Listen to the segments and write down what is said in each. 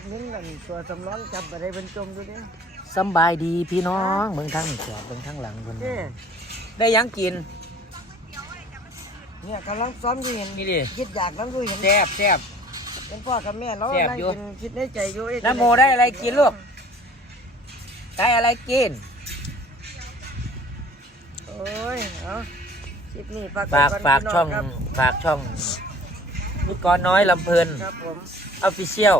ดมินนั่นตัวสำรองจับอะไรเป็นจมดูดิสำบายดีพี่น้องเบิ่งทางนี่จอดเบิ่งทางหลังเพิ่นนี่ได้หยังกิน เนี่ยกำลังซ้อมอยู่เห็นนี่ดิคิดอยากนั่งดูเห็นแซ่บแซ่บเป็นพ่อกับแม่แล้วแซ่บนั่งอยู่กินคิดในใจอยู่เอ๊ะน้ำโมได้อะไรกินลูกได้อะไรกินโอ้ยเอาคลิปนี้ฝากฝากไว้ฝากพี่น้ช่องครับฝากช่องลูกกรน้อยลำเพลินครับผมออฟฟิเชียล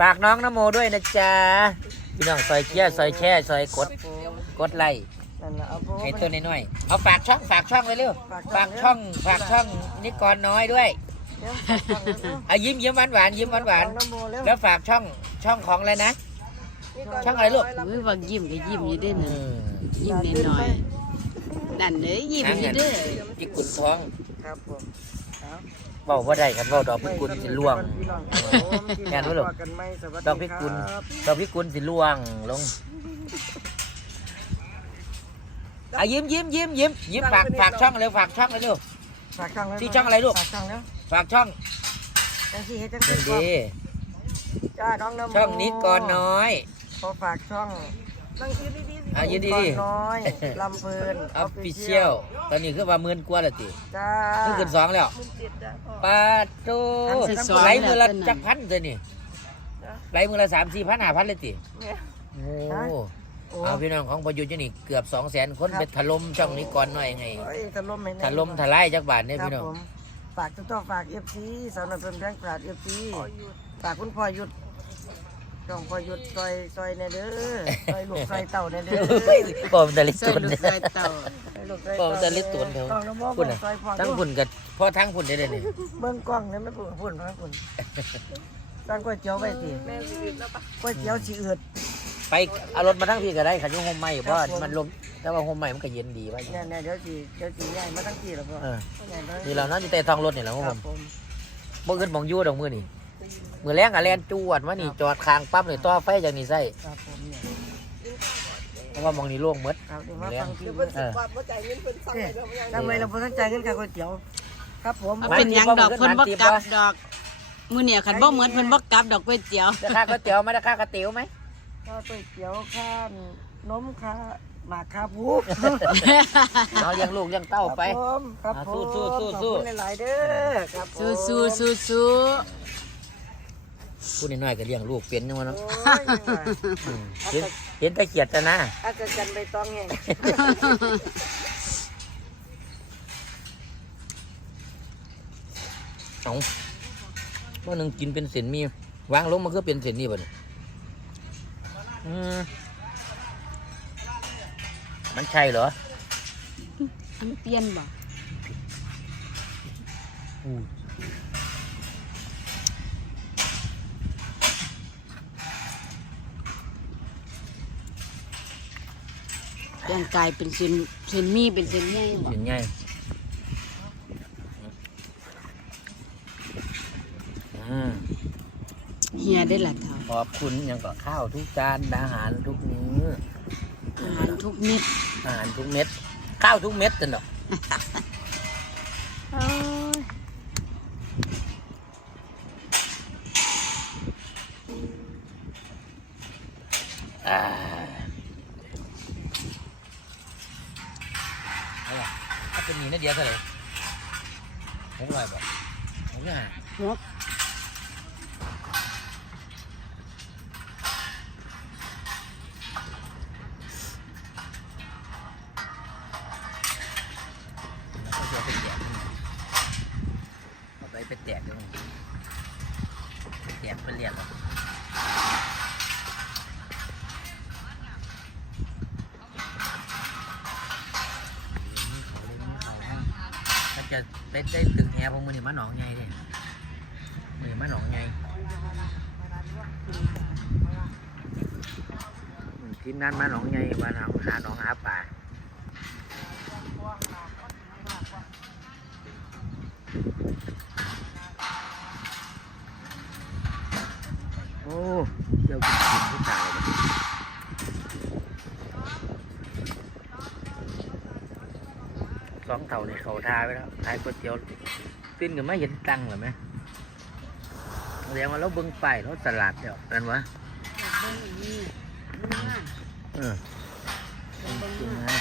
ฝากน้องนโมด้วยนะจ๊ะพี่น้องซอยเชียร์ซอยแช่ซอยกดครับผมกดไลค์นั่นแหละเอาเพราะว่าให้มันตัวน้อยๆเอาฝากช่องฝากช่องไว้เร็วฝาฝากกช่ช่อองงฝากช่องนิกรน้อยด้วยเดี๋ยวฝากช่องเร็วอะยิ้มยิ้มหวานหวานๆยิ้มหวานหวานฝกน้ำโมเร็วๆแล้วฝากช่องช่องของอะไรนะ นี่ก่นช่องอะไรลูกเฮ้ยว่ายิ้มก็ยิ้มอยู่เด้ออืน่ะมยิ้มน้อยๆดันเด้อยิ้มอยู่เด้อจิกกุนท้องครับผม เอาเบาว่าได้กันเบาดอกพิกุลสิล่วงพี่น้องครับผมแม่นบ่ลูกว่ากันไหมสวัสดอกพิกุลครับดอกพิกุลสิล่วงลงอะยิ้มยิ้มยิ้มยิ้มยิ้มฝากฝากช่องเร็วฝากช่องเลยเร็ว ฝากช่องแล้วที่ช่องอะไรลูก ฝากช่องแล้วฝากช่องจังซี่เฮ็ดจังเงิซี่นดีจ้าน้องน้ำโมช่องนิกรน้อย ขอฝากช่องนั่งยืนดีๆ อะยืนดีๆนิกรน้อยลำเพลิน ออฟฟิเชียลตอนนี้คือว่าหมื่นกว่าแล้วติจ้าเพิ่งขึ้นสองแล้วปาโตไหลมือละจักพันตัวนี่ไหลมือละสามสี่พันห้าพันเลยติเนี่ยโอ้โอ้เอาพี่น้องของประยุทธ์อยู่นี่เกือบสองแสนคนไปถล่มช่องนี้ก่อนหน่อยไงโอ้ยถล่มไม่แน่ถล่มทลายจักบาทเนี่ยครับพี่น้อง ผมฝากทุกท่านฝากเอฟซีสาวนับเป็นแบงค์ฝากเอฟซีฝากคุณพ่อหยุด ช่องพ่อหยุดซอยซอยในเด้อซอยลูกซอยเต่าในเด้อปอมแต่ลิใส่ตุนลูกใส่เต่าซอยลูกซอยปอมเต่าแต่ลิตุนเถอะต้องน้ำมันพุ่นน่ะซอยพ่อทั้งด้วยพุ่นกับพ่อทั้งพุ่นได้เลยนี่เบิ้งกล้องเนี่ยไม่ปุ่นปุ่นไม่ปุ่นสั่งก๋วยเตี๋ยวไปสิก๋วยเตี๋ยวสีอืดไปเอารถมาทั้งพี่ก็ได้ขันอยุ่งโฮมใหม่เพราะครับผมมันลมแต่ว่าโฮมใหม่มันก็เย็นดีว่าเนี่ยเนี่ยเดี๋ยวสีเดี๋ยวสีใหญ่มาตั้งที่แล้วพ่อเออใหญ่มาตั้งนี่เราเนาะอยู่แต่ทองรถนี่แหละครับคผรับมผมบ่ขึ้นมองยู่ดอกมือนี่ มือแรงกับแลนจวดว่านี่จอดคางปั๊บเลยต่อไฟจากนี่ใส่ครับผมเนี่ยเพราะว่ามองนี่โล่งหมด ครับเดี๋ยวมาฟังที่เออทำไมเราบ่ตั้งใจกันกับก๋วยเตี๋ยว ครับผมเอาเป็นหยังดอกเพิ่นบ่กลับดอกมื้อเนี่ยคันบ่เหมือนเพิ่นบ่กลับดอกก๋วยเตี๋ยวราคาก๋วยเตี๋ยวไหมราคากระเตี๋ยวไหมข้าวก๋วยเตี๋ยวข้าวนมข้าหมากข้าผูเราเลี้ยงลูกเลี้ยงเต้าไป ครับผมครับอ่าผมสู้สู้สู้ขอบคุณหลายๆเด้อครับผม สู้สู้สู้สู้ พูดน้อยๆก็เลี้ยงลูกเป็นยังวะเนาะโอ้ยอืมเห็นเห็นแต่เขียดแต่หน้าอาจารย์ใบตองแห้งเอาว่าหนึ่งกินเป็นเส้นมีวางลงมันก็เป็นเส้นนี่บ่เนี่ยอืมมันใช่เหรอ อันเปลี่ยนบ่อู้เปลี่ยนกลายเป็นเส้นเส้นหมีเป็นเส้นใหญ่บ่เห็นไงอืมเฮียได้ล่ะเท่าขอบคุณยังก็ข้าวทุกจานอาหารทุกมื้ออาหารทุกเม็ดอาหารทุกเม็ด ข้าวทุกเม็ดจันดอกอ่าเอาล่ะ ถ้าเป็นหนีนาเดียวเท่าไหร่หกร้อยบ่หกห้าหกเอาไปแตกเอาไปไปแตกด้วยไปแตกไปเรียนแล้ว จะได้ได้ตึกแอร์พวกมือนี่มาหนองไงเนี่ยมือมาหนองไงทีมงานมาหนองไงมาหาหาหนองหาป่าโอ้เดี๋ยวกินกินที่ตายเลยส องเท่านี่เขาทาไปแล้วทายก๋วยเตี๋ยวติ้นกันไม่เห็นตังค์เหรอไหมแสดงว่าเราเบิ่งป้ายเราตลาดเดียวนั่นวะเบิ่งอันนี้มันงามเออเบิ่งจริงงามนะ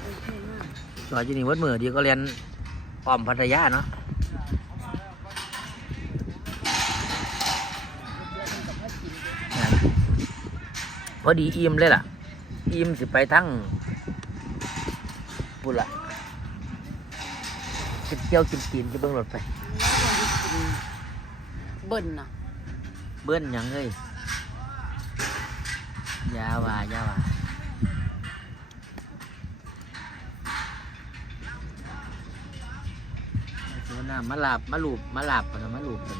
เบิ่งที่งามจอดอยู่นี่วัดมือเดียวก็เรียนอ้อมพัทยาเนาะนั่นพอดีอิ่มเลยล่ะอิ่มสิไปทั้งบุละ กินเที่ยวกินกินจะเบิ่งรถไป เบิ่นน่ะเบิ้นหยังเลยอยาว่าอยาว่าเสือน้ำมาลาบมาลูบมาลาบกันมาลูบกัน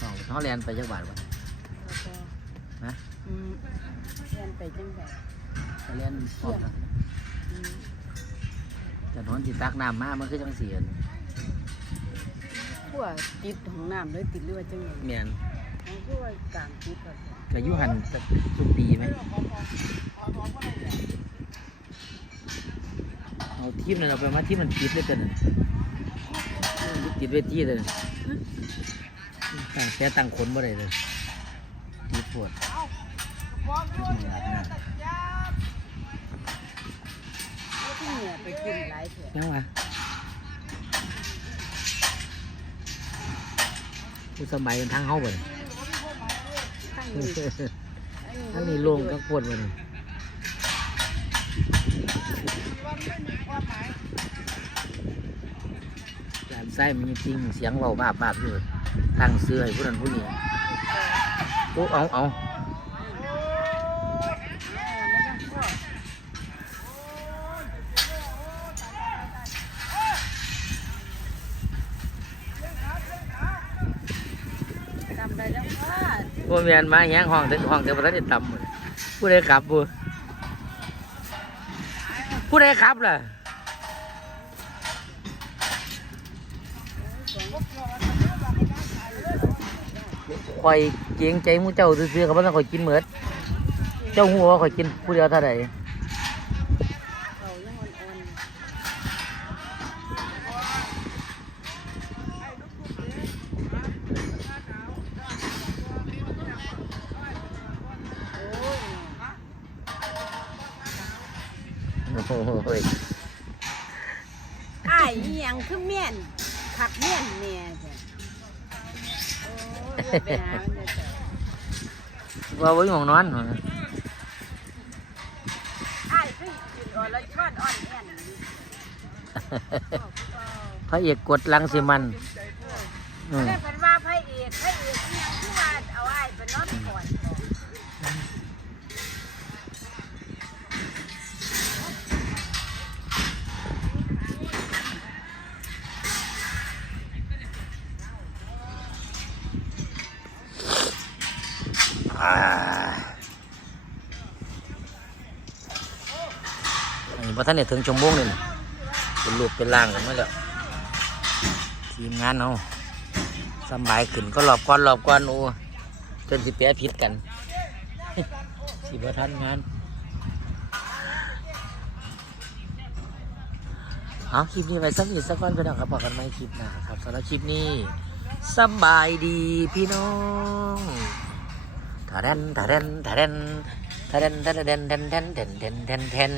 สองเขาเรียนไปจักบาทวะฮะอืมเรียนไปจังได๋เขาเรียนพร้อมกัน อืม แต่นอนจิตักน้ำมามันคือจังเสียนพวกติดของน้ำเลยติดหรือว่าจังได๋เมียนมันคือว่ากลางติดว่าซั่นกะยุหันจะทุกปีไหมเอาทีมนั้นเอาไปมาที่มันติดเลยกันน่ะติดเวทีเลยตั้งแต่ตั้งขนบ่ได้เลยติดปวด ที่เนี่ย ไปกินหลายเถื่อยังวะผู้สมัยมันทั้งเฮาเบิดทั้งนี้ทั้งนี้โล่งก็ปวดบ่นี่การใส่มันจริงๆเสียงเบาบาบบาบอยู่ตั้งเสื้อให้ผู้นั้นผู้นี้โอ้เอาเอา จำได้แล้วว่า ผู้เมียนมาแห้งห้องถึงห้องเดี๋ยวประธานจะต่ำหมดผู้ใดขับผู้ผู้ใดขับล่ะคอยเกียงใจมูเจ้าซื้อๆกับมันต้องคอยกินเหมือดเจ้าหัวคอยกินผู้เดียวเท่าไหร่ ยอ้ายอีหยังคือเมียนคักเมียนเนี่ยจ้ะโอ้ยไปหามันเด้อจ้ะว่าไว้หมองนอนอ้ายคือกินอ่อนละช้อนอ่อนแอนนี่พระเอกกดลังสิมันอืมได้เป็น อันนี้พอท่านเนี่ยถึงชั่วงเลยนี่เป็นรูปเป็นร่างกันมาแล้วทีมงานเอาสบายขึ้นก็รอบก้อนรอบก้อนโอ้จนสิแปรผิดกันสิบ่ทันงานเอาคลิปนี้ไปสักนิดสักวันไปแล้วครับบอกกันไหมคลิปหน้าครับสำหรับคลิปนี้สบายดีพี่น้องทาเดนทาเดนทาเดนทาเดนทาเดนทาเดนทาเดนทาเดนเดน